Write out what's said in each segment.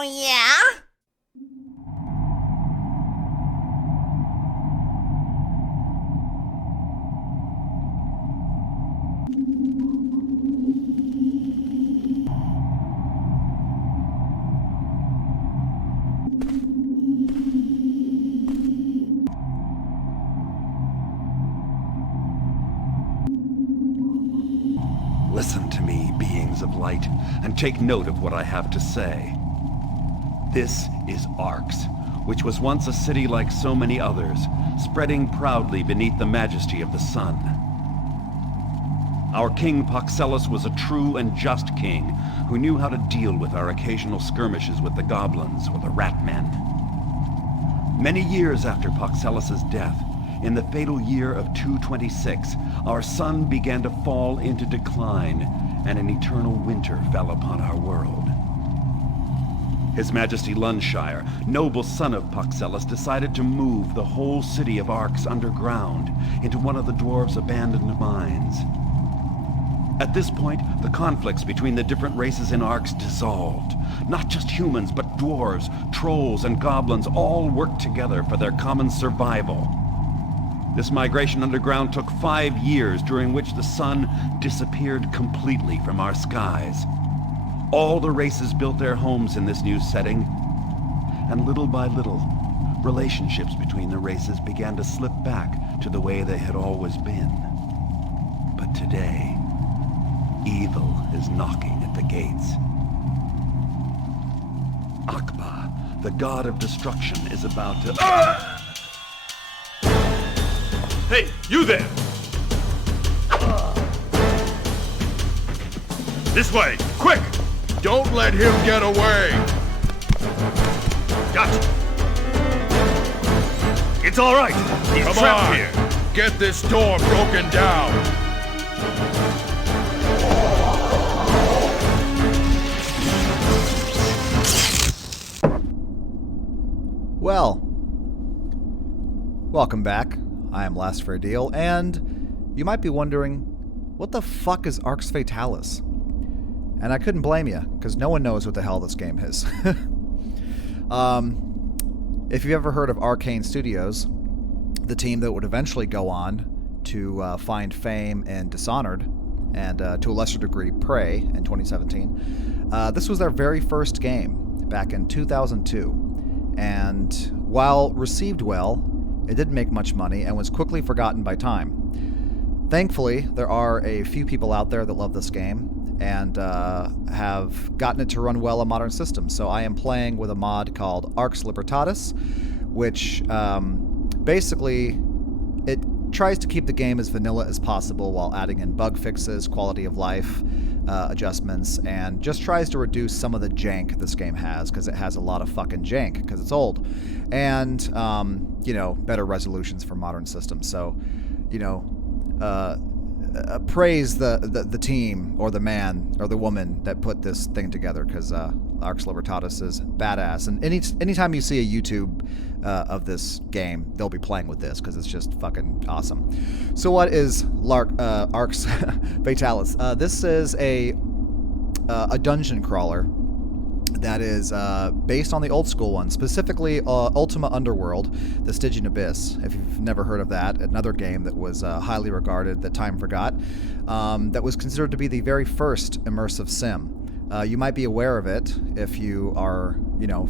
Oh, yeah? Listen to me, beings of light, and take note of what I have to say. This is Arx, which was once a city like so many others, spreading proudly beneath the majesty of the sun. Our king Fatalis was a true and just king who knew how to deal with our occasional skirmishes with the goblins or the rat men. Many years after Fatalis' death, in the fatal year of 226, our sun began to fall into decline, and an eternal winter fell upon our world. His Majesty Lunshire, noble son of Fatalis, decided to move the whole city of Arx underground into one of the dwarves' abandoned mines. At this point, the conflicts between the different races in Arx dissolved. Not just humans, but dwarves, trolls, and goblins all worked together for their common survival. This migration underground took 5 years, during which the sun disappeared completely from our skies. All the races built their homes in this new setting, and little by little, relationships between the races began to slip back to the way they had always been. But today, evil is knocking at the gates. Akba, the god of destruction, is about to... Hey, you there! This way, quick! Don't let him get away! Gotcha! It's all right. He's Come trapped on! here. Get this door broken down! Well, welcome back. I am Last for a Deal, and you might be wondering, what the fuck is Arx Fatalis? And I couldn't blame you, because no one knows what the hell this game is. If you've ever heard of Arcane Studios, the team that would eventually go on to find fame in Dishonored, and to a lesser degree Prey in 2017, this was their very first game back in 2002. And while received well, it didn't make much money and was quickly forgotten by time. Thankfully, there are a few people out there that love this game and have gotten it to run well on modern systems. So I am playing with a mod called Arx Libertatis, which basically it tries to keep the game as vanilla as possible while adding in bug fixes, quality of life adjustments, and just tries to reduce some of the jank this game has, because it has a lot of fucking jank because it's old, and better resolutions for modern systems. So praise the team or the man or the woman that put this thing together, because Arx Libertatis is badass. And anytime you see a YouTube of this game, they'll be playing with this because it's just fucking awesome. So what is Arx Fatalis? This is a dungeon crawler that is based on the old school one, specifically Ultima Underworld, the Stygian Abyss. If you've never heard of that, another game that was highly regarded that time forgot, that was considered to be the very first immersive sim. You might be aware of it if you are,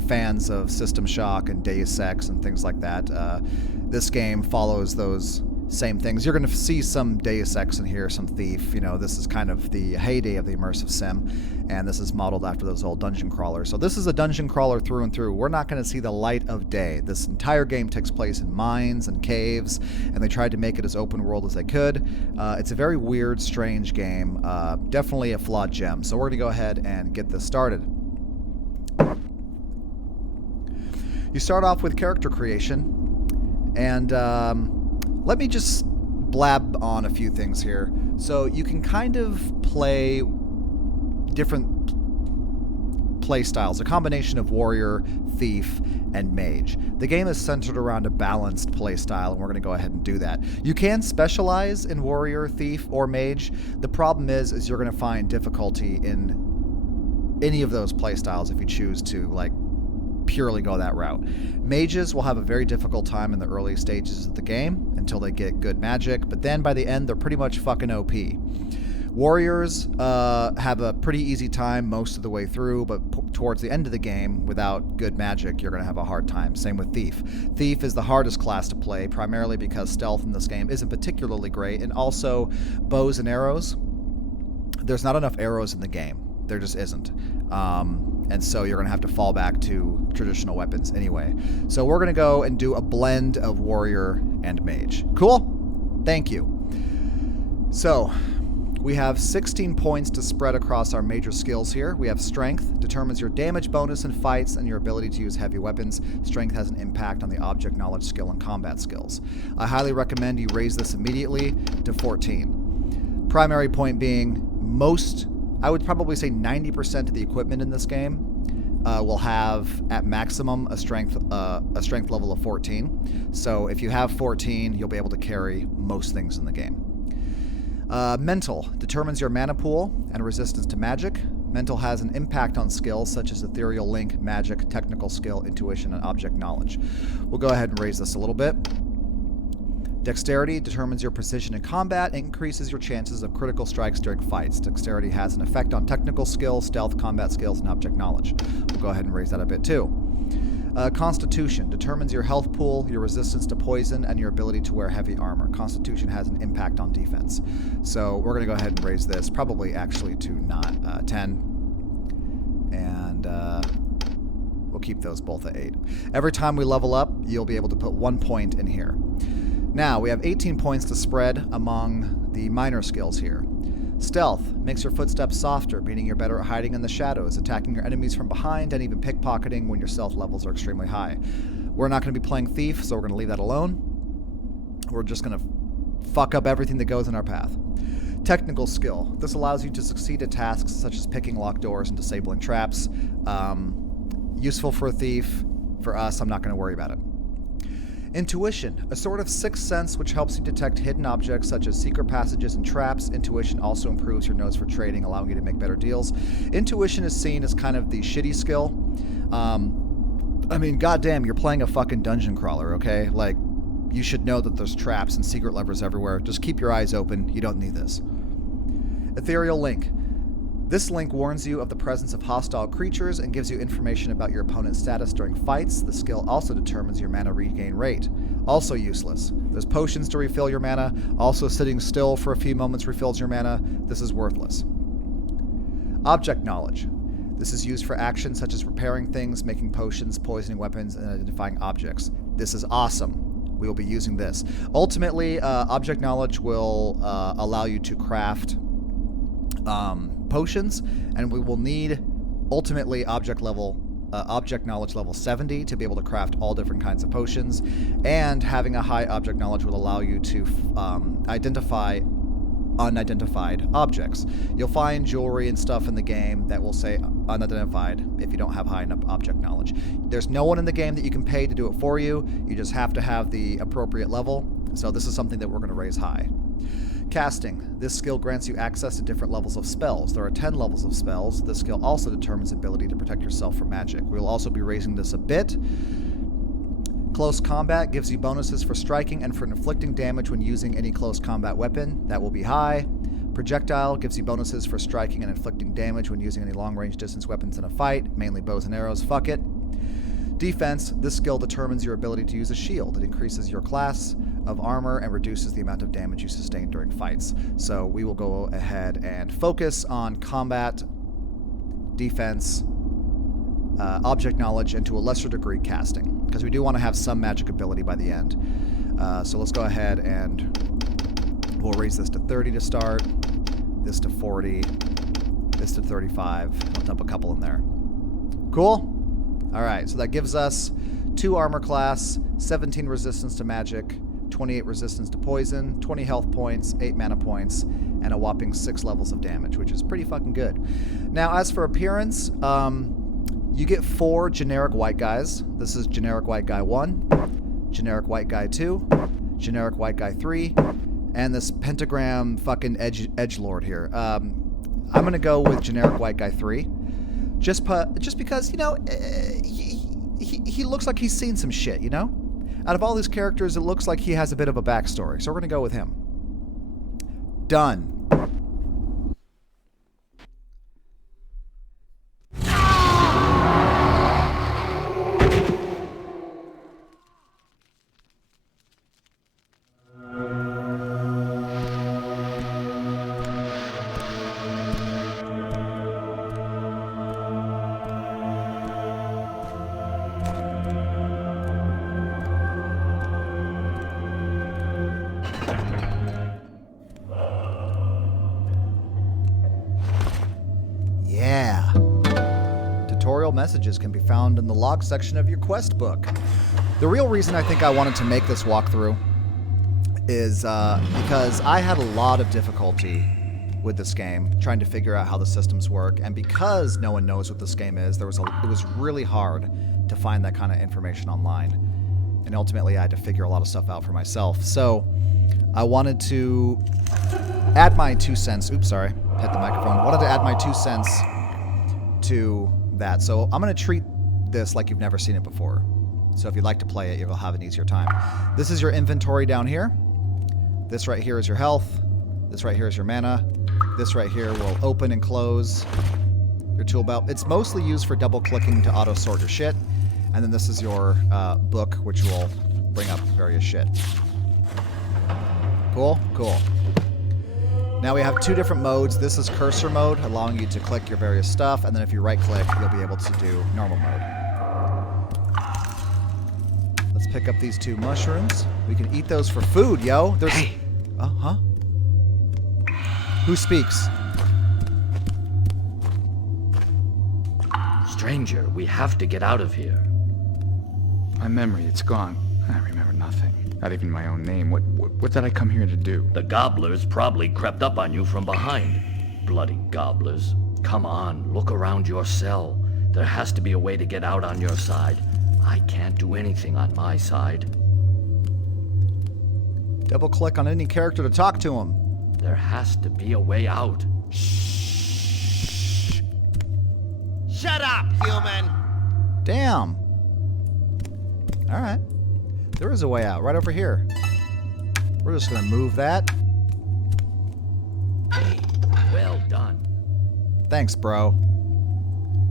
fans of System Shock and Deus Ex and things like that. This game follows those same things. You're going to see some Deus Ex in here, some Thief. This is kind of the heyday of the immersive sim, and this is modeled after those old dungeon crawlers. So this is a dungeon crawler through and through. We're not going to see the light of day. This entire game takes place in mines and caves, and they tried to make it as open world as they could. It's a very weird, strange game. Definitely a flawed gem. So we're going to go ahead and get this started. You start off with character creation, and let me just blab on a few things here. So you can kind of play different play styles, a combination of warrior, thief, and mage. The game is centered around a balanced play style, and we're going to go ahead and do that. You can specialize in warrior, thief, or mage. The problem is you're going to find difficulty in any of those playstyles if you choose to, like, purely go that route. Mages will have a very difficult time in the early stages of the game until they get good magic, but then by the end, they're pretty much fucking OP. Warriors have a pretty easy time most of the way through, but towards the end of the game, without good magic, you're going to have a hard time. Same with Thief. Thief is the hardest class to play, primarily because stealth in this game isn't particularly great, and also bows and arrows. There's not enough arrows in the game. There just isn't. And so you're going to have to fall back to traditional weapons anyway. So we're going to go and do a blend of warrior and mage. Cool? Thank you. So we have 16 points to spread across our major skills here. We have Strength, determines your damage bonus in fights and your ability to use heavy weapons. Strength has an impact on the object knowledge skill and combat skills. I highly recommend you raise this immediately to 14. Primary point being I would probably say 90% of the equipment in this game will have, at maximum, a strength level of 14. So if you have 14, you'll be able to carry most things in the game. Mental determines your mana pool and resistance to magic. Mental has an impact on skills such as Ethereal Link, Magic, Technical Skill, Intuition, and Object Knowledge. We'll go ahead and raise this a little bit. Dexterity determines your precision in combat and increases your chances of critical strikes during fights. Dexterity has an effect on technical skill, stealth, combat skills, and object knowledge. We'll go ahead and raise that a bit too. Constitution determines your health pool, your resistance to poison, and your ability to wear heavy armor. Constitution has an impact on defense. So we're going to go ahead and raise this, probably actually to not 10. And we'll keep those both at 8. Every time we level up, you'll be able to put 1 point in here. Now, we have 18 points to spread among the minor skills here. Stealth makes your footsteps softer, meaning you're better at hiding in the shadows, attacking your enemies from behind, and even pickpocketing when your stealth levels are extremely high. We're not going to be playing Thief, so we're going to leave that alone. We're just going to fuck up everything that goes in our path. Technical skill. This allows you to succeed at tasks such as picking locked doors and disabling traps. Useful for a thief. For us, I'm not going to worry about it. Intuition, a sort of sixth sense which helps you detect hidden objects such as secret passages and traps. Intuition also improves your nose for trading, allowing you to make better deals. Intuition is seen as kind of the shitty skill. I mean, goddamn, you're playing a fucking dungeon crawler, okay? Like, you should know that there's traps and secret levers everywhere. Just keep your eyes open. You don't need this. Ethereal Link. This link warns you of the presence of hostile creatures and gives you information about your opponent's status during fights. The skill also determines your mana regain rate. Also useless. There's potions to refill your mana. Also sitting still for a few moments refills your mana. This is worthless. Object Knowledge. This is used for actions such as repairing things, making potions, poisoning weapons, and identifying objects. This is awesome. We will be using this. Ultimately, Object Knowledge will allow you to craft potions, and we will need ultimately object knowledge level 70 to be able to craft all different kinds of potions, and having a high object knowledge will allow you to identify unidentified objects. You'll find jewelry and stuff in the game that will say unidentified if you don't have high enough object knowledge. There's no one in the game that you can pay to do it for you. You just have to have the appropriate level, so this is something that we're going to raise high. Casting. This skill grants you access to different levels of spells. There are 10 levels of spells. This skill also determines ability to protect yourself from magic. We will also be raising this a bit. Close combat gives you bonuses for striking and for inflicting damage when using any close combat weapon. That will be high. Projectile gives you bonuses for striking and inflicting damage when using any long-range distance weapons in a fight, mainly bows and arrows. Fuck it. Defense. This skill determines your ability to use a shield. It increases your class of armor and reduces the amount of damage you sustain during fights. So we will go ahead and focus on combat, defense, object knowledge, and to a lesser degree casting, because we do want to have some magic ability by the end. So let's go ahead and we'll raise this to 30 to start, this to 40, this to 35. I'll dump a couple in there. Cool? Alright, so that gives us 2 armor class, 17 resistance to magic, 28 resistance to poison, 20 health points, 8 mana points, and a whopping 6 levels of damage, which is pretty fucking good. Now, as for appearance, you get 4 generic white guys. This is generic white guy 1, generic white guy 2, generic white guy 3, and this pentagram fucking edgelord here. I'm going to go with generic white guy 3. Just because, you know, he looks like he's seen some shit, you know? Out of all these characters, it looks like he has a bit of a backstory. So we're going to go with him. Done. Yeah. Tutorial messages can be found in the log section of your quest book. The real reason I think I wanted to make this walkthrough is because I had a lot of difficulty with this game, trying to figure out how the systems work, and because no one knows what this game is, it was really hard to find that kind of information online. And ultimately, I had to figure a lot of stuff out for myself. So, I wanted to add my 2 cents. Oops, sorry. Hit the microphone. Wanted to add my 2 cents to that. So, I'm going to treat this like you've never seen it before. So, if you'd like to play it, you'll have an easier time. This is your inventory down here. This right here is your health. This right here is your mana. This right here will open and close your tool belt. It's mostly used for double-clicking to auto-sort your shit. And then this is your book, which will bring up various shit. Cool? Cool. Now we have 2 different modes. This is cursor mode, allowing you to click your various stuff. And then if you right-click, you'll be able to do normal mode. Let's pick up these 2 mushrooms. We can eat those for food, yo. There's... Hey. Huh? Who speaks? Stranger, we have to get out of here. My memory, it's gone. I remember nothing. Not even my own name. What did I come here to do? The gobblers probably crept up on you from behind. Bloody gobblers. Come on, look around your cell. There has to be a way to get out on your side. I can't do anything on my side. Double-click on any character to talk to him. There has to be a way out. Shh! Shut up, human! Damn. Alright. There is a way out, right over here. We're just gonna move that. Hey, well done. Thanks, bro.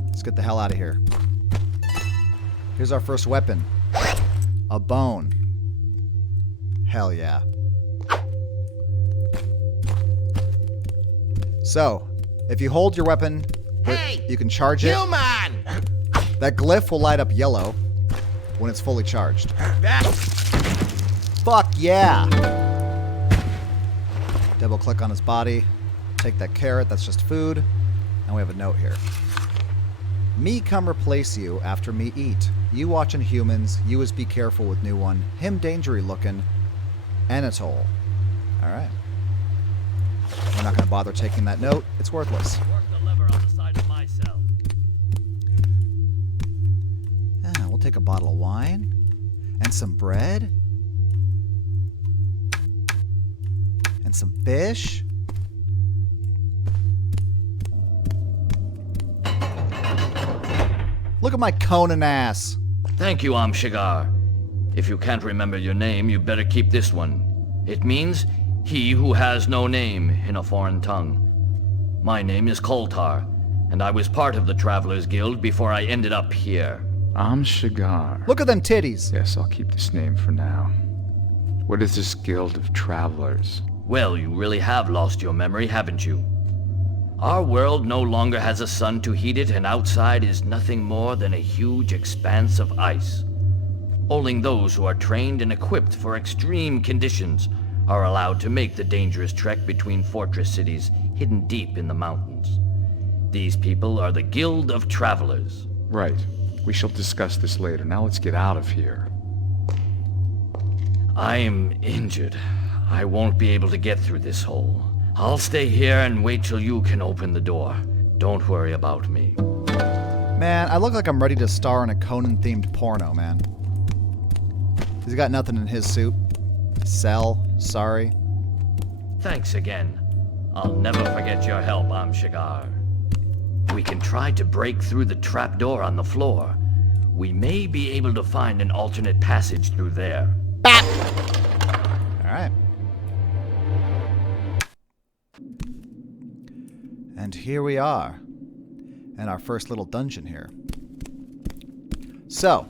Let's get the hell out of here. Here's our first weapon. A bone. Hell yeah. So, if you hold your weapon, you can charge it. Human! That glyph will light up yellow when it's fully charged. Fuck yeah! Double click on his body. Take that carrot, that's just food. And we have a note here. Me come replace you after me eat. You watching humans, you is be careful with new one. Him dangery looking. Anatole. Alright. We're not going to bother taking that note. It's worthless. Work the lever on the side of my cell. We'll take a bottle of wine. And some bread. And some fish. Look at my Conan ass. Thank you, Amshigar. If you can't remember your name, you better keep this one. It means he who has no name in a foreign tongue. My name is Koltar, and I was part of the Travelers Guild before I ended up here. I'm Shigar. Look at them titties. Yes, I'll keep this name for now. What is this guild of travelers? Well, you really have lost your memory, haven't you? Our world no longer has a sun to heat it, and outside is nothing more than a huge expanse of ice. Only those who are trained and equipped for extreme conditions are allowed to make the dangerous trek between fortress cities hidden deep in the mountains. These people are the Guild of Travelers. Right. We shall discuss this later. Now let's get out of here. I am injured. I won't be able to get through this hole. I'll stay here and wait till you can open the door. Don't worry about me. Man, I look like I'm ready to star in a Conan-themed porno, man. He's got nothing in his suit. Cell, sorry. Thanks again. I'll never forget your help, Amshigar. We can try to break through the trapdoor on the floor. We may be able to find an alternate passage through there. Alright. And here we are. In our first little dungeon here. So,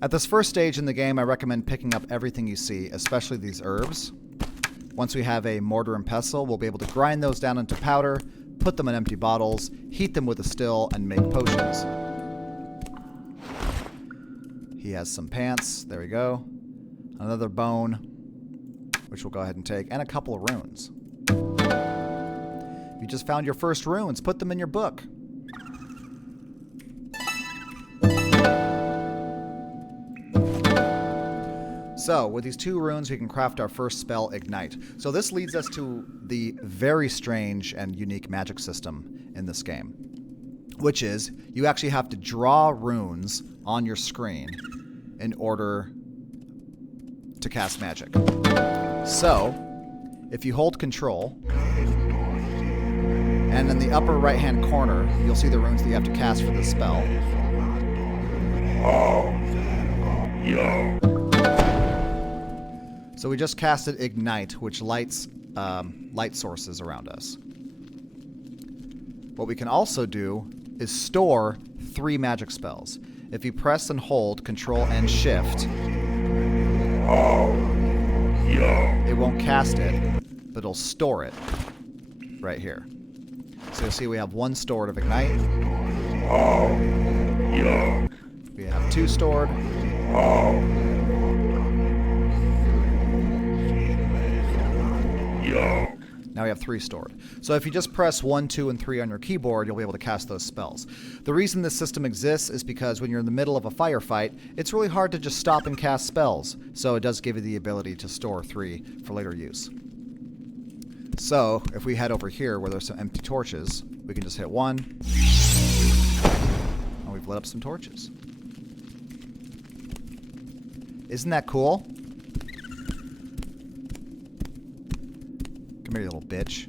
at this first stage in the game, I recommend picking up everything you see, especially these herbs. Once we have a mortar and pestle, we'll be able to grind those down into powder, put them in empty bottles, heat them with a still, and make potions. He has some pants. There we go. Another bone, which we'll go ahead and take, and a couple of runes. You just found your first runes. Put them in your book. So, with these 2 runes, we can craft our first spell, Ignite. So this leads us to the very strange and unique magic system in this game, which is you actually have to draw runes on your screen in order to cast magic. So, if you hold Control, and in the upper right-hand corner, you'll see the runes that you have to cast for this spell. So we just casted Ignite, which lights light sources around us. What we can also do is store 3 magic spells. If you press and hold Control and Shift, it won't cast it, but it'll store it right here. So you'll see we have 1 stored of Ignite. We have 2 stored. Now we have 3 stored. So if you just press 1, 2, and 3 on your keyboard, you'll be able to cast those spells. The reason this system exists is because when you're in the middle of a firefight, it's really hard to just stop and cast spells. So it does give you the ability to store 3 for later use. So if we head over here where there's some empty torches, we can just hit 1. And we've lit up some torches. Isn't that cool? Come here, you little bitch.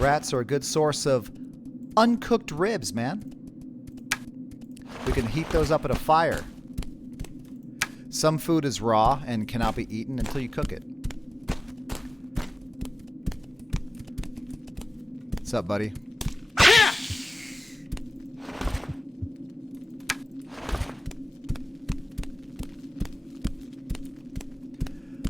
Rats are a good source of uncooked ribs, man. We can heat those up at a fire. Some food is raw and cannot be eaten until you cook it. What's up, buddy?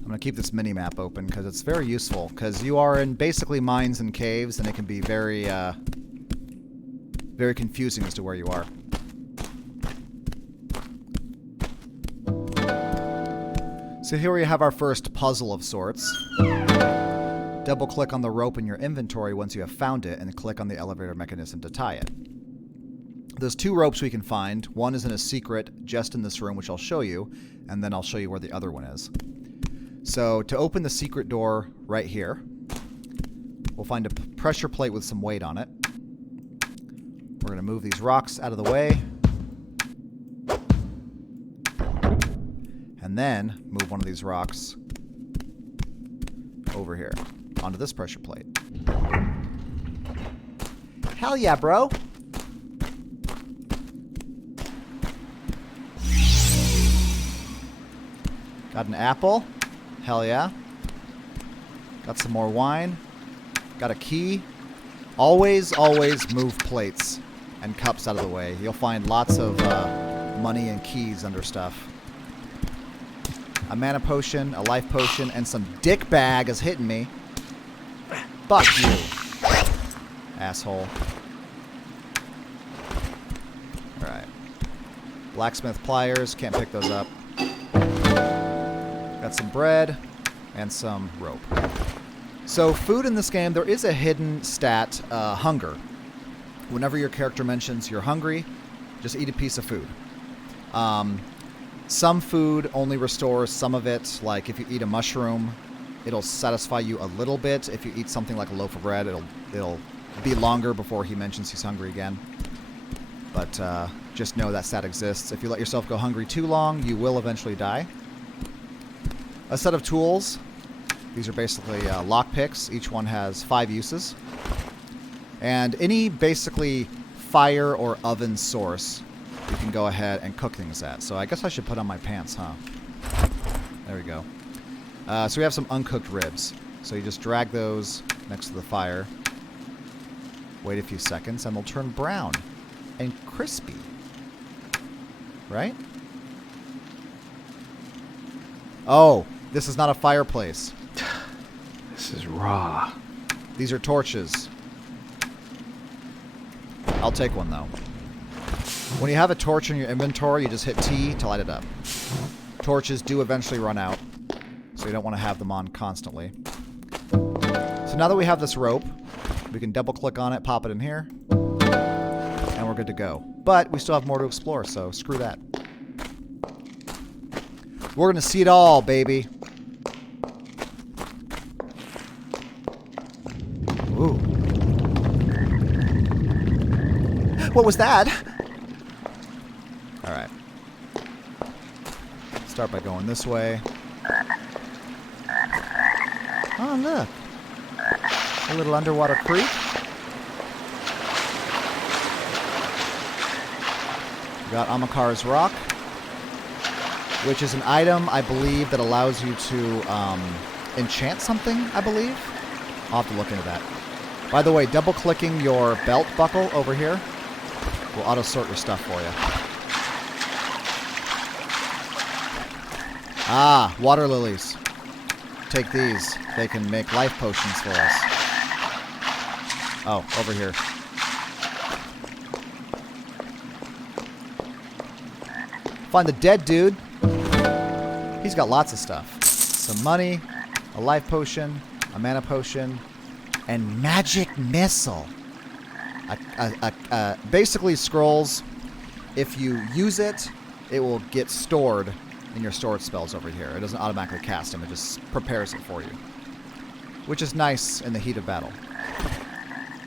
I'm going to keep this mini-map open because it's very useful, because you are in basically mines and caves, and it can be very, very confusing as to where you are. So here we have our first puzzle of sorts. Double-click on the rope in your inventory once you have found it, and click on the elevator mechanism to tie it. There's 2 ropes we can find. One is in a secret just in this room, which I'll show you, and then I'll show you where the other one is. So to open the secret door right here, we'll find a pressure plate with some weight on it. We're going to move these rocks out of the way. And then move one of these rocks over here onto this pressure plate. Hell yeah, bro! Got an apple. Hell yeah. Got some more wine. Got a key. Always, always move plates and cups out of the way. You'll find lots of money and keys under stuff. A mana potion, a life potion, and some dick bag is hitting me. Fuck you, asshole. Alright. Blacksmith pliers, can't pick those up. Got some bread and some rope. So food in this game, there is a hidden stat, hunger. Whenever your character mentions you're hungry, just eat a piece of food. Some food only restores some of it, like if you eat a mushroom, it'll satisfy you a little bit. If you eat something like a loaf of bread, it'll be longer before he mentions he's hungry again. But just know that stat exists. If you let yourself go hungry too long, you will eventually die. A set of tools. These are basically lock picks. Each one has 5 uses. And any basically fire or oven source you can go ahead and cook things at. So I guess I should put on my pants, huh? There we go. So we have some uncooked ribs. So you just drag those next to the fire. Wait a few seconds and they'll turn brown and crispy. Right? Oh, this is not a fireplace. This is raw. These are torches. I'll take one, though. When you have a torch in your inventory, you just hit T to light it up. Torches do eventually run out, so you don't want to have them on constantly. So now that we have this rope, we can double-click on it, pop it in here, and we're good to go. But we still have more to explore, so screw that. We're going to see it all, baby. Ooh. What was that? Alright. Start by going this way. Oh, look. A little underwater creek. We got Amakar's Rock, which is an item, I believe, that allows you to enchant something, I believe. I'll have to look into that. By the way, double-clicking your belt buckle over here will auto-sort your stuff for you. Ah, water lilies. Take these. They can make life potions for us. Oh, over here. Find the dead dude. He's got lots of stuff. Some money, a life potion, a mana potion, and magic missile. Basically, scrolls, if you use it, it will get stored in your stored spells over here. It doesn't automatically cast them, it just prepares it for you. Which is nice in the heat of battle.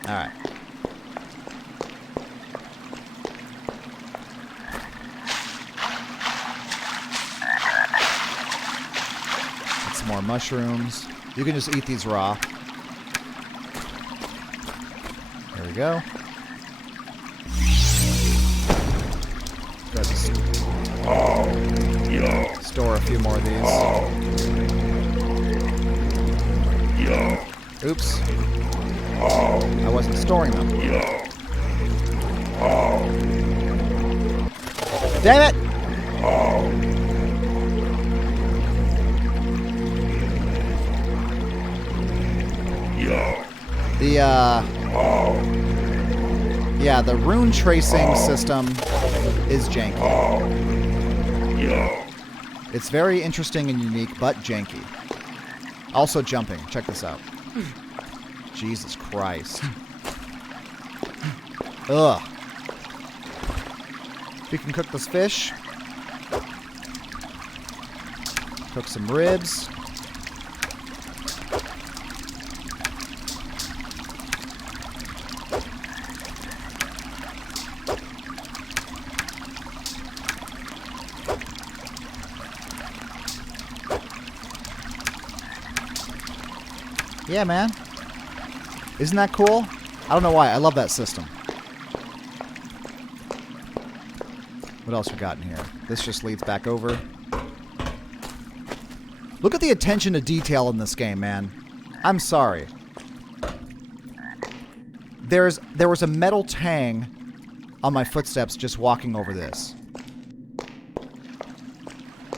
Alright. Some more mushrooms. You can just eat these raw. There we go. Store a few more of these. Oops. I wasn't storing them. Damn it! Yeah, the rune tracing system is janky. It's very interesting and unique, but janky. Also jumping. Check this out. Jesus Christ. Ugh. We can cook this fish. Cook some ribs. Yeah, man. Isn't that cool? I don't know why. I love that system. What else we got in here? This just leads back over. Look at the attention to detail in this game, man. I'm sorry. There was a metal tang on my footsteps just walking over this.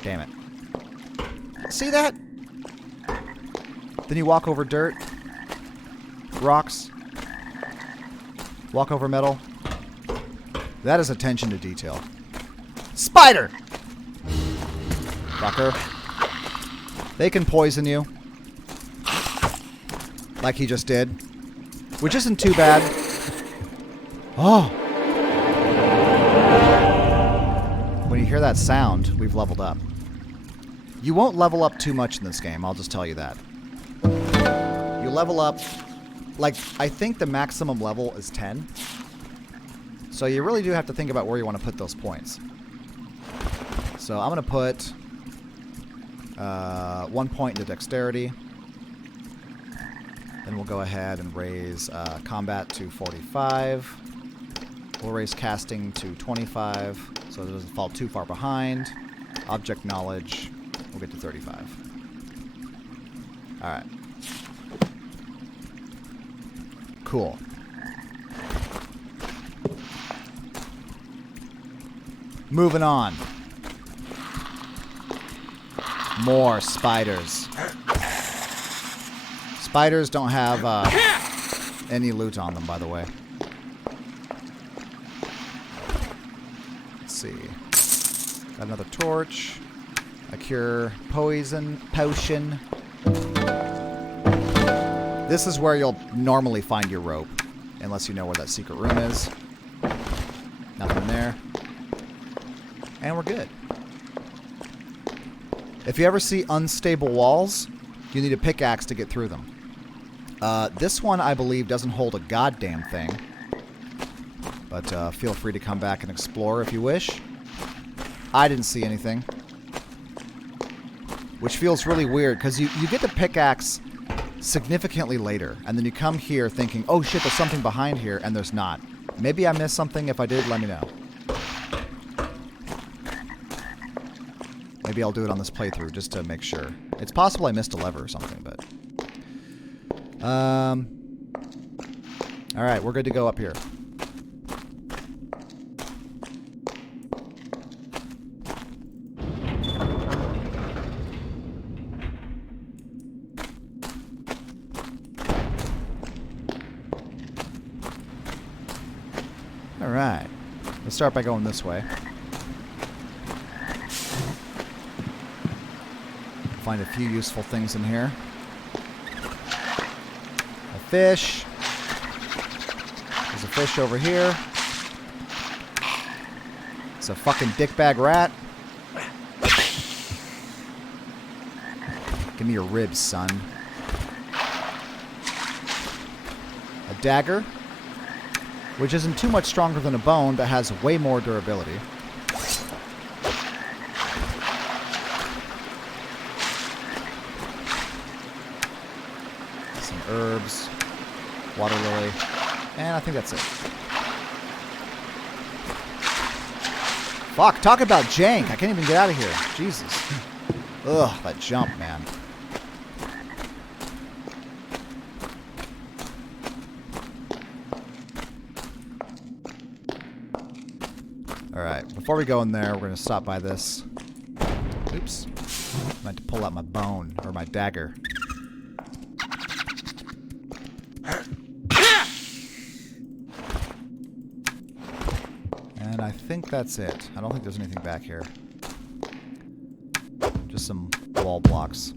Damn it. See that? Then you walk over dirt, rocks, walk over metal. That is attention to detail. Spider! Fucker. They can poison you. Like he just did. Which isn't too bad. Oh! When you hear that sound, we've leveled up. You won't level up too much in this game, I'll just tell you that. You level up, like, I think the maximum level is 10. So you really do have to think about where you want to put those points. So I'm going to put 1 point into dexterity. Then we'll go ahead and raise combat to 45. We'll raise casting to 25, so it doesn't fall too far behind. Object knowledge, we'll get to 35. Alright. Cool. Moving on. More spiders. Spiders don't have any loot on them, by the way. Let's see. Got another torch. A cure potion. This is where you'll normally find your rope, unless you know where that secret room is. Nothing there. And we're good. If you ever see unstable walls, you need a pickaxe to get through them. This one, I believe, doesn't hold a goddamn thing. But feel free to come back and explore if you wish. I didn't see anything. Which feels really weird, because you get the pickaxe significantly later. And then you come here thinking, oh shit, there's something behind here, and there's not. Maybe I missed something. If I did, let me know. Maybe I'll do it on this playthrough just to make sure. It's possible I missed a lever or something, but... Alright, we're good to go up here. Alright. Let's start by going this way. Find a few useful things in here. A fish. There's a fish over here. It's a fucking dickbag rat. Give me your ribs, son. A dagger, which isn't too much stronger than a bone, but has way more durability. Some herbs, water lily, and I think that's it. Fuck, talk about jank. I can't even get out of here. Jesus. Ugh, that jump, man. Alright, before we go in there, we're going to stop by this. Oops. I meant to pull out my bone, or my dagger. And I think that's it. I don't think there's anything back here. Just some wall blocks.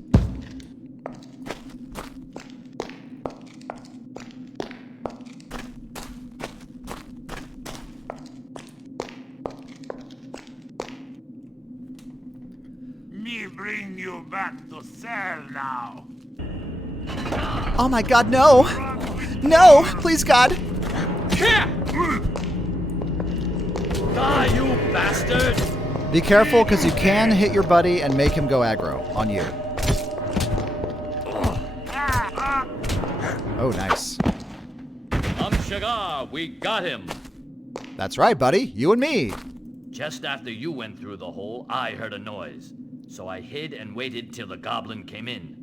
Me bring you back to cell now. Oh my god, no! No! Please, God! Die, you bastard! Be careful, because you can hit your buddy and make him go aggro on you. Oh, nice. Sugar, we got him. That's right, buddy. You and me. Just after you went through the hole, I heard a noise. So I hid and waited till the goblin came in.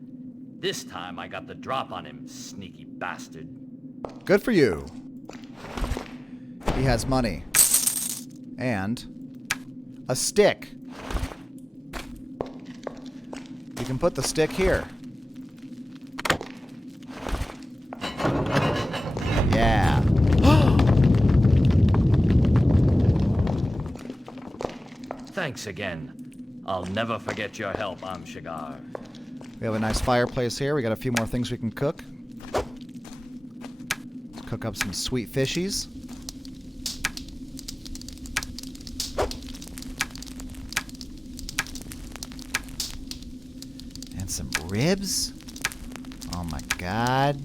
This time I got the drop on him, sneaky bastard. Good for you. He has money. And a stick. You can put the stick here. Yeah. Thanks again. I'll never forget your help, Amshigar. We have a nice fireplace here. We got a few more things we can cook. Let's cook up some sweet fishies. And some ribs. Oh my god.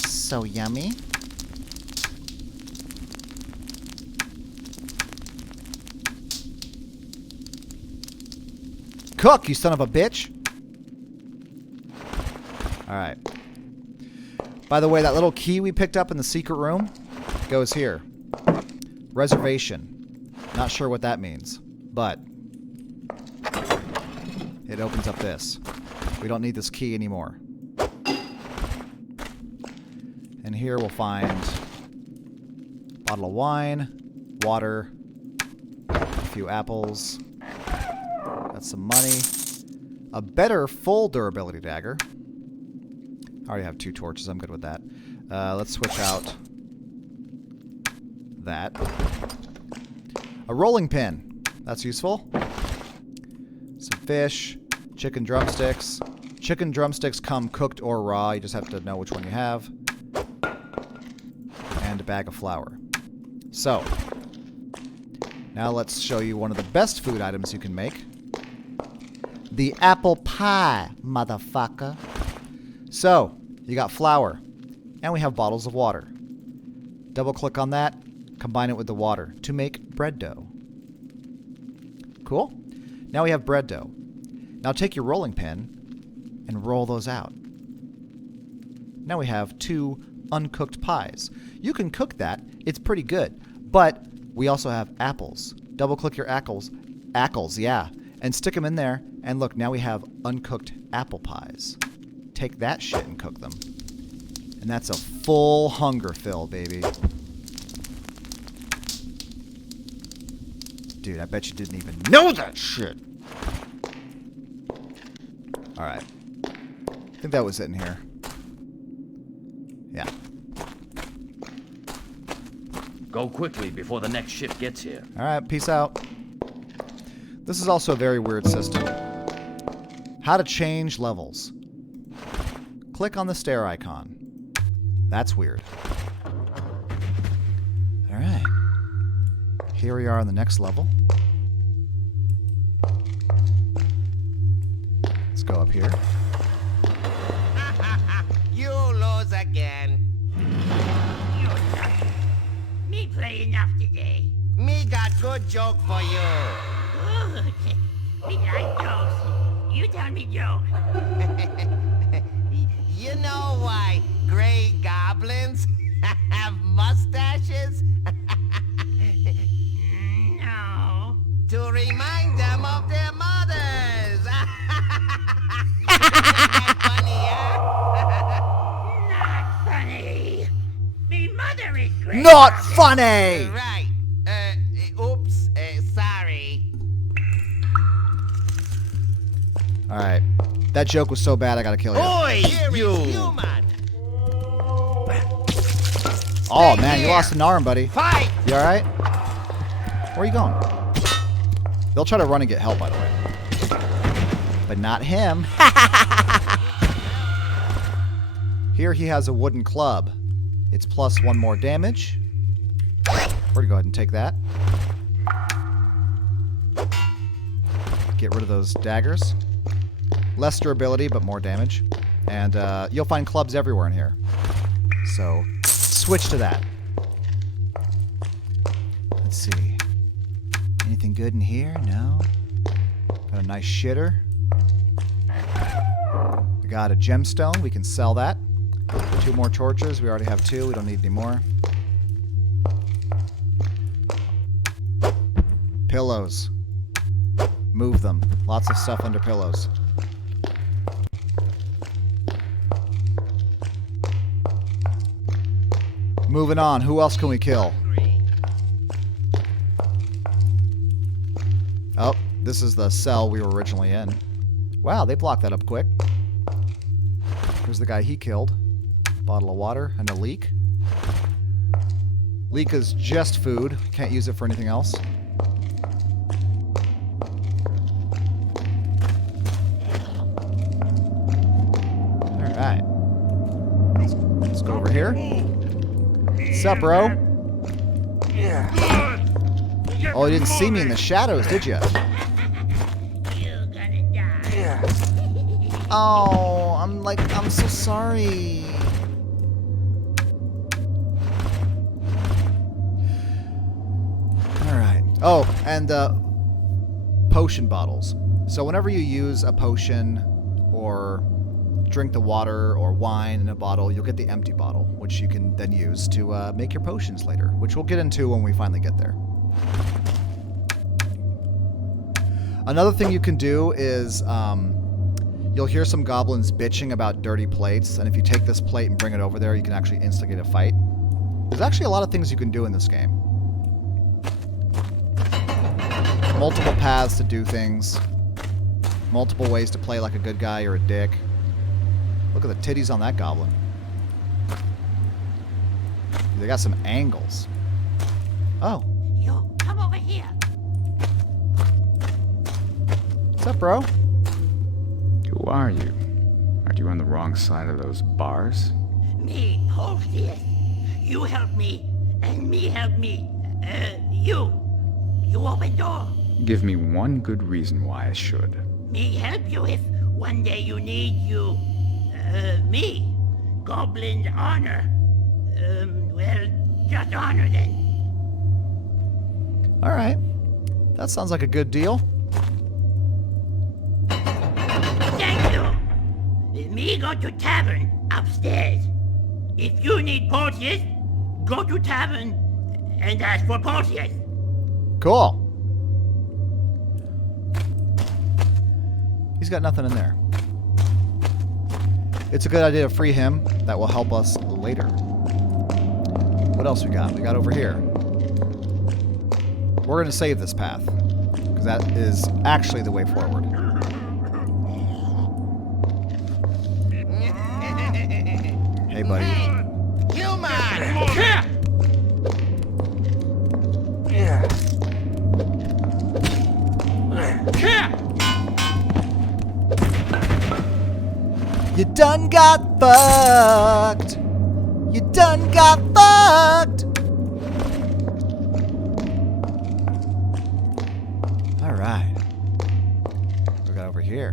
So yummy. Cook, you son of a bitch. Alright. By the way, that little key we picked up in the secret room goes here. Reservation. Not sure what that means, but it opens up this. We don't need this key anymore. And here we'll find a bottle of wine, water, a few apples. Got some money. A better full durability dagger. I already have 2 torches. I'm good with that. Let's switch out that. A rolling pin. That's useful. Some fish. Chicken drumsticks. Chicken drumsticks come cooked or raw. You just have to know which one you have. And a bag of flour. So, now let's show you one of the best food items you can make. The apple pie, motherfucker. So, you got flour, and we have bottles of water. Double click on that, combine it with the water to make bread dough. Cool? Now we have bread dough. Now take your rolling pin and roll those out. Now we have 2 uncooked pies. You can cook that, it's pretty good, but we also have apples. Double click your apples, yeah, and stick them in there, and look, now we have uncooked apple pies. Take that shit and cook them. And that's a full hunger fill, baby. Dude, I bet you didn't even know that shit. Alright. I think that was it in here. Yeah. Go quickly before the next ship gets here. Alright, peace out. This is also a very weird system. How to change levels. Click on the stair icon. That's weird. Alright. Here we are on the next level. Let's go up here. You lose again. Me play enough today. Me got good joke for you. Good. Me like jokes. You tell me joke. You know why gray goblins have mustaches? No. To remind them of their mothers. Funny, huh? Not funny. Me mother is great. Not funny! Right. Oops. Sorry. Alright. That joke was so bad I gotta kill you. Oi, you! Human. Oh man, you lost an arm, buddy. Fight! You alright? Where are you going? They'll try to run and get help, by the way. But not him. Here he has a wooden club. It's plus 1 more damage. We're gonna go ahead and take that. Get rid of those daggers. Less durability, but more damage. And you'll find clubs everywhere in here. So, switch to that. Let's see. Anything good in here? No. Got a nice shitter. We got a gemstone. We can sell that. 2 more torches. We already have 2. We don't need any more. Pillows. Move them. Lots of stuff under pillows. Moving on. Who else can we kill? Oh, this is the cell we were originally in. Wow, they blocked that up quick. Here's the guy he killed. Bottle of water and a leek. Leek is just food. Can't use it for anything else. Alright. Let's go over here. What's up, bro? Oh, you didn't see me in the shadows, did you? You're gonna die. Oh, I'm so sorry. Alright. Oh, and potion bottles. So whenever you use a potion or drink the water or wine in a bottle, you'll get the empty bottle, which you can then use to make your potions later, which we'll get into when we finally get there. Another thing you can do is you'll hear some goblins bitching about dirty plates, and if you take this plate and bring it over there, you can actually instigate a fight. There's actually a lot of things you can do in this game. Multiple paths to do things. Multiple ways to play like a good guy or a dick. Look at the titties on that goblin. They got some angles. Oh. You come over here. What's up, bro? Who are you? Are you on the wrong side of those bars? Me, Hostess. You help me, and me help me. You open door. Give me one good reason why I should. Me help you if one day you need you. Me. Goblin's honor. Well, just honor then. Alright. That sounds like a good deal. Thank you. Me go to tavern upstairs. If you need Porteous, go to tavern and ask for Porteous. Cool. He's got nothing in there. It's a good idea to free him. That will help us later. What else we got? We got over here. We're going to save this path, because that is actually the way forward. Hey, buddy. You done got fucked. You done got fucked. All right. What we got over here?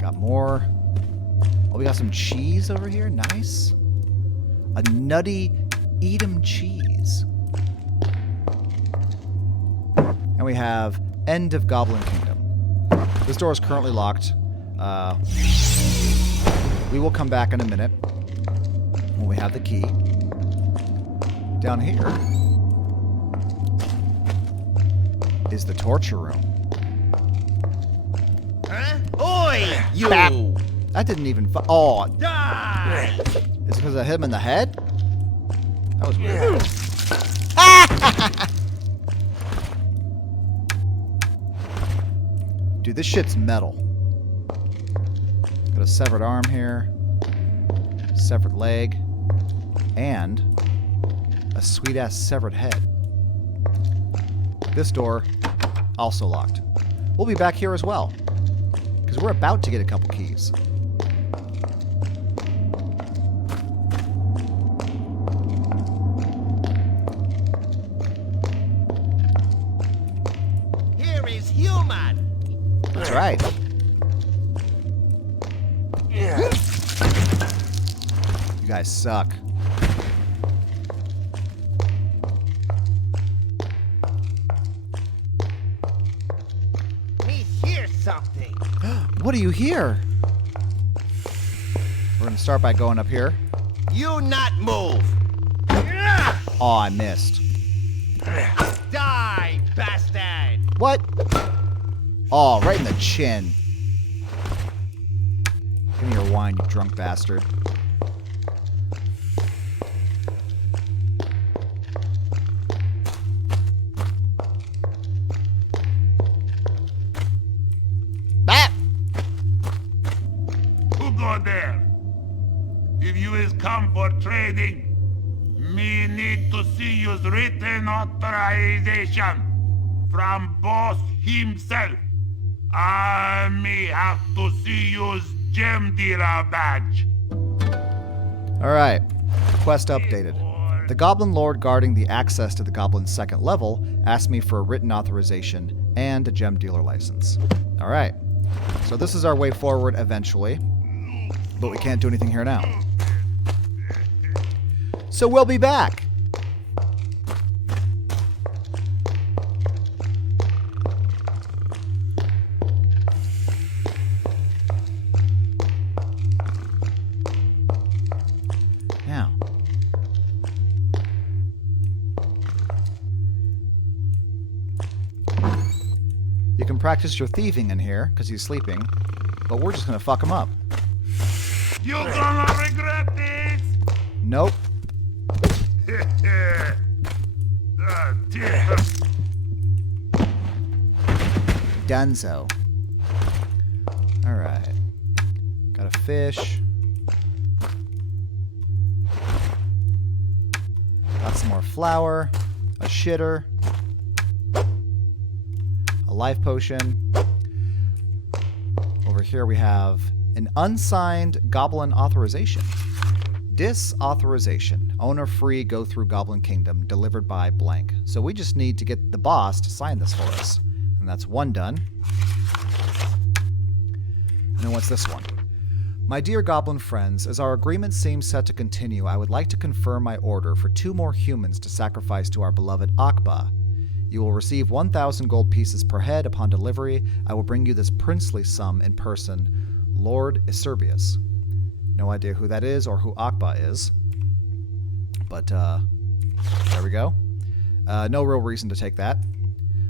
Got more. Oh, we got some cheese over here. Nice. A nutty Edam cheese. And we have End of Goblin Kingdom. This door is currently locked. We will come back in a minute when we have the key. Down here is the torture room. Huh? Oi! You! Bap. That didn't even oh. Die! Is it because I hit him in the head? That was weird. Dude, this shit's metal. Got a severed arm here, severed leg, and a sweet-ass severed head. This door, also locked. We'll be back here as well, because we're about to get a couple keys. Here is human! That's right. You guys suck. Me hear something. What do you hear? We're gonna start by going up here. You not move. Oh, I missed. Die, bastard! What? Oh, right in the chin. Give me your wine, you drunk bastard. Bat! Who go there? If you is come for trading, me need to see you's written authorization from boss himself. Me have to see you's gem dealer badge. Alright. Quest updated. The Goblin Lord guarding the access to the Goblin's second level asked me for a written authorization and a gem dealer license. Alright. So this is our way forward eventually. But we can't do anything here now. So we'll be back. practice your thieving in here, because he's sleeping. But we're just going to fuck him up. You gonna regret this! Nope. Dunzo. Alright. Got a fish. Got some more flour. A shitter. A life potion. Over here we have an unsigned goblin authorization. Disauthorization. Owner free, go through Goblin Kingdom, delivered by blank. So we just need to get the boss to sign this for us. And that's one done. And then what's this one? My dear goblin friends, as our agreement seems set to continue, I would like to confirm my order for 2 more humans to sacrifice to our beloved Akba. You will receive 1,000 gold pieces per head upon delivery. I will bring you this princely sum in person. Lord Iserbius. No idea who that is or who Akba is. But, there we go. No real reason to take that.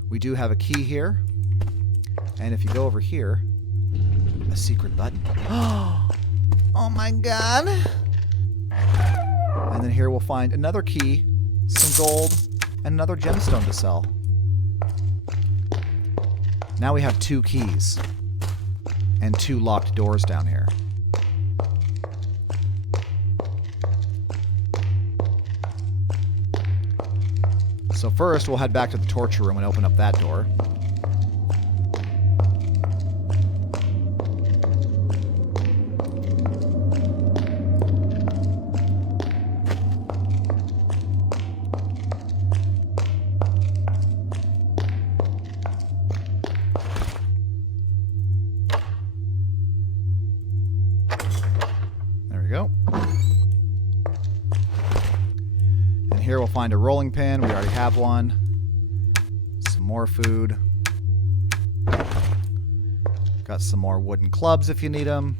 We do have a key here. And if you go over here, a secret button. Oh my god! And then here we'll find another key, some gold, and another gemstone to sell. Now we have 2 keys. And 2 locked doors down here. So first, we'll head back to the torture room and open up that door. Here we'll find a rolling pin. We already have one. Some more food. Got some more wooden clubs if you need them.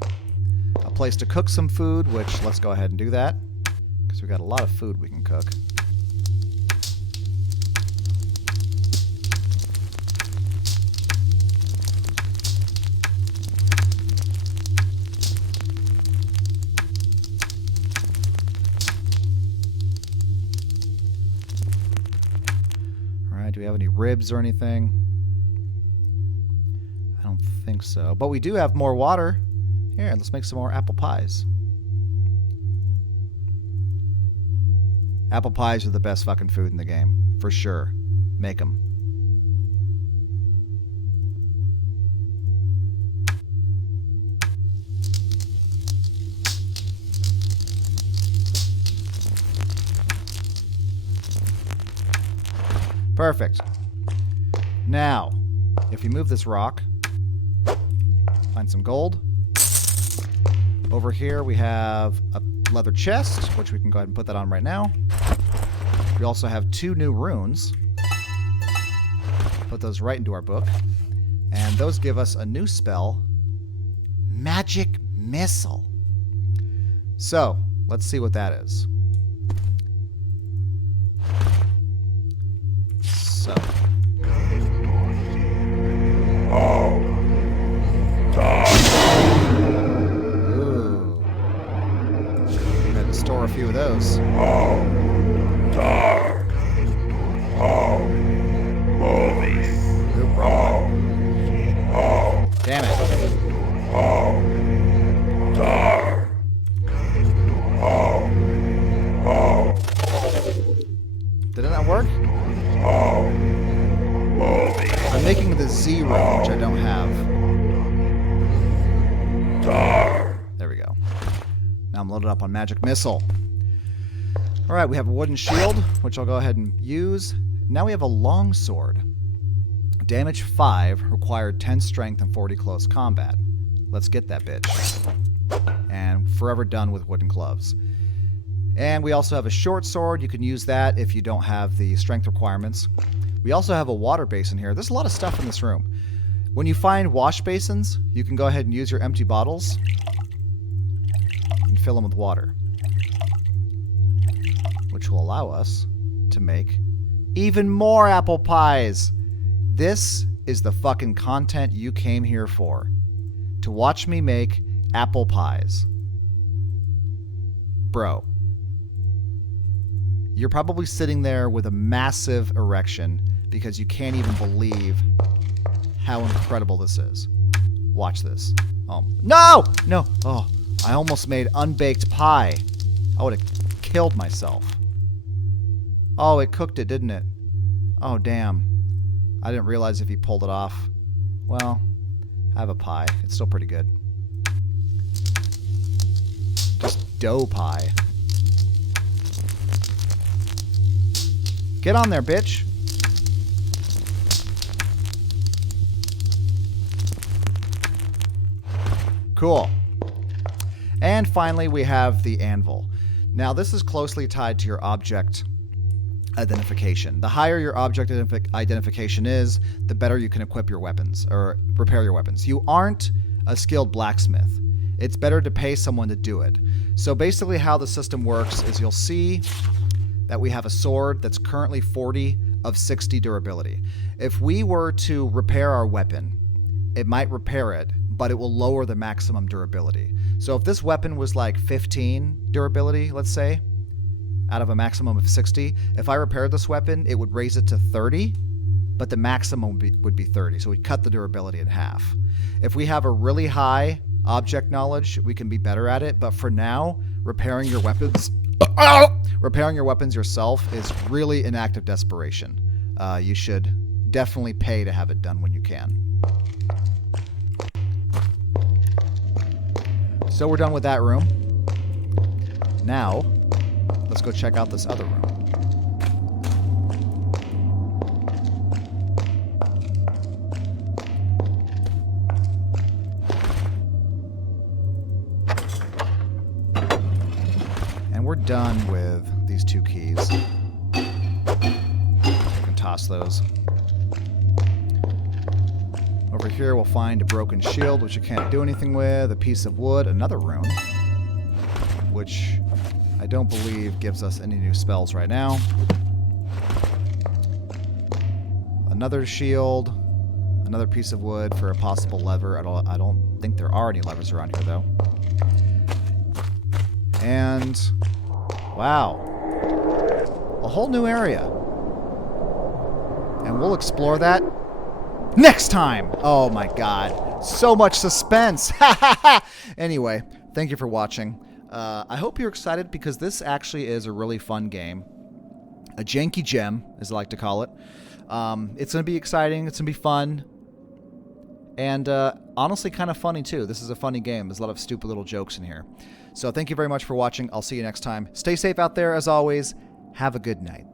A place to cook some food, which let's go ahead and do that. Because we've got a lot of food we can cook. Do we have any ribs or anything? I don't think so. But we do have more water. Here, let's make some more apple pies. Apple pies are the best fucking food in the game. For sure. Make them. Perfect. Now, if you move this rock, find some gold. Over here we have a leather chest, which we can go ahead and put that on right now. We also have 2 new runes. Put those right into our book. And those give us a new spell, Magic Missile. So, let's see what that is. So. Ooh. Had to store a few of those. Oop, wrong one. Damn it. Did it not work? I'm making the 0, which I don't have. There we go. Now I'm loaded up on Magic Missile. Alright, we have a wooden shield, which I'll go ahead and use. Now we have a long sword. Damage 5, required 10 strength and 40 close combat. Let's get that bitch. And forever done with wooden gloves. And we also have a short sword. You can use that if you don't have the strength requirements. We also have a water basin here. There's a lot of stuff in this room. When you find wash basins, you can go ahead and use your empty bottles and fill them with water, which will allow us to make even more apple pies. This is the fucking content you came here for. To watch me make apple pies. Bro. You're probably sitting there with a massive erection because you can't even believe how incredible this is. Watch this. Oh, no! No! Oh, I almost made unbaked pie. I would have killed myself. Oh, it cooked it, didn't it? Oh, damn. I didn't realize if he pulled it off. Well, I have a pie. It's still pretty good. Just dough pie. Get on there, bitch. Cool. And finally, we have the anvil. Now, this is closely tied to your object identification. The higher your object identification is, the better you can equip your weapons or repair your weapons. You aren't a skilled blacksmith. It's better to pay someone to do it. So basically how the system works is you'll see that we have a sword that's currently 40 of 60 durability. If we were to repair our weapon, it might repair it, but it will lower the maximum durability. So if this weapon was like 15 durability, let's say, out of a maximum of 60, if I repaired this weapon, it would raise it to 30, but the maximum would be 30, so we'd cut the durability in half. If we have a really high object knowledge, we can be better at it, but for now, repairing your weapons yourself is really an act of desperation. You should definitely pay to have it done when you can. So we're done with that room. Now, let's go check out this other room. And we're done with these 2 keys. You can toss those. Over here we'll find a broken shield, which you can't do anything with, a piece of wood, another rune, which I don't believe gives us any new spells right now. Another shield, another piece of wood for a possible lever. I don't think there are any levers around here, though. And, wow, a whole new area. And we'll explore that next time! Oh my god. So much suspense! Anyway, thank you for watching. I hope you're excited because this actually is a really fun game. A janky gem, as I like to call it. It's going to be exciting. It's going to be fun. And honestly kind of funny too. This is a funny game. There's a lot of stupid little jokes in here. So thank you very much for watching. I'll see you next time. Stay safe out there as always. Have a good night.